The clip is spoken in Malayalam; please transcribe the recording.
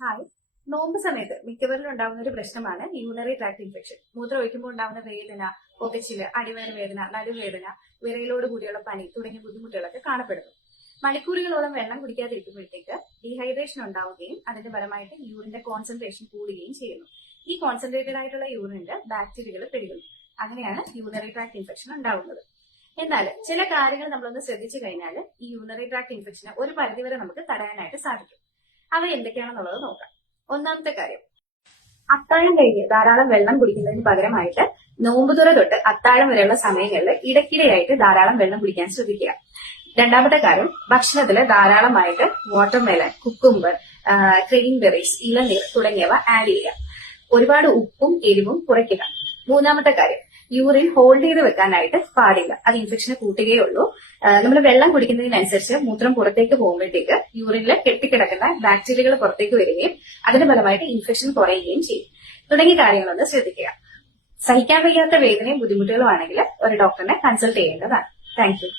ഹായ്. നോമ്പ് സമയത്ത് മിക്കവരിലും ഉണ്ടാകുന്ന ഒരു പ്രശ്നമാണ് യൂറിനറി ട്രാക്ട് ഇൻഫെക്ഷൻ. മൂത്രം ഒഴിക്കുമ്പോൾ ഉണ്ടാകുന്ന വേദന, പുകച്ചില്, അടിവയർ വേദന, നടുവേദന, വിറയലോട് കൂടിയുള്ള പനി തുടങ്ങിയ ബുദ്ധിമുട്ടുകളൊക്കെ കാണപ്പെടുന്നു. മണിക്കൂറുകളോളം വെള്ളം കുടിക്കാതിരിക്കുമ്പോഴത്തേക്ക് ഡീഹൈഡ്രേഷൻ ഉണ്ടാവുകയും അതിന്റെ ഫലമായിട്ട് യൂറിന്റെ കോൺസെൻട്രേഷൻ കൂടുകയും ചെയ്യുന്നു. ഈ കോൺസെൻട്രേറ്റഡ് ആയിട്ടുള്ള യൂറിനിൽ ബാക്ടീരിയകൾ പെരുകുന്നു. അങ്ങനെയാണ് യൂറിനറി ട്രാക്ട് ഇൻഫെക്ഷൻ ഉണ്ടാവുന്നത്. എന്നാൽ ചില കാര്യങ്ങൾ നമ്മളൊന്ന് ശ്രദ്ധിച്ചു കഴിഞ്ഞാൽ ഈ യൂറിനറി ട്രാക്ട് ഇൻഫെക്ഷനെ ഒരു പരിധിവരെ നമുക്ക് തടയാനായിട്ട് സാധിക്കും. അവ എന്തൊക്കെയാണെന്നുള്ളത് നോക്കാം. ഒന്നാമത്തെ കാര്യം, അത്താഴം കഴിഞ്ഞ് ധാരാളം വെള്ളം കുടിക്കുന്നതിന് പകരമായിട്ട് നോമ്പുതുറ തൊട്ട് അത്താഴം വരെയുള്ള സമയങ്ങളിൽ ഇടയ്ക്കിടെയായിട്ട് ധാരാളം വെള്ളം കുടിക്കാൻ ശ്രദ്ധിക്കുക. രണ്ടാമത്തെ കാര്യം, ഭക്ഷണത്തിൽ ധാരാളമായിട്ട് വാട്ടർമെലൺ, കുക്കുംബർ, ക്രെയിൻബെറീസ്, ഇളനീർ തുടങ്ങിയവ ആഡ് ചെയ്യുക. ഒരുപാട് ഉപ്പും എരിവും കുറയ്ക്കുക. മൂന്നാമത്തെ കാര്യം, യൂറിൻ ഹോൾഡ് ചെയ്ത് വെക്കാനായിട്ട് പാടില്ല. അത് ഇൻഫെക്ഷനെ കൂട്ടുകയുള്ളൂ. നമ്മൾ വെള്ളം കുടിക്കുന്നതിനനുസരിച്ച് മൂത്രം പുറത്തേക്ക് പോകുമ്പോഴത്തേക്ക് യൂറിനിൽ കെട്ടിക്കിടക്കുന്ന ബാക്ടീരിയകൾ പുറത്തേക്ക് വരികയും അതിന്റെ ഫലമായിട്ട് ഇൻഫെക്ഷൻ കുറയുകയും ചെയ്യും. തുടങ്ങിയ കാര്യങ്ങളൊന്ന് ശ്രദ്ധിക്കുക. സഹിക്കാൻ വയ്യാത്ത വേദനയും ബുദ്ധിമുട്ടുകളും ആണെങ്കിൽ ഒരു ഡോക്ടറിനെ കൺസൾട്ട് ചെയ്യേണ്ടതാണ്. Thank you.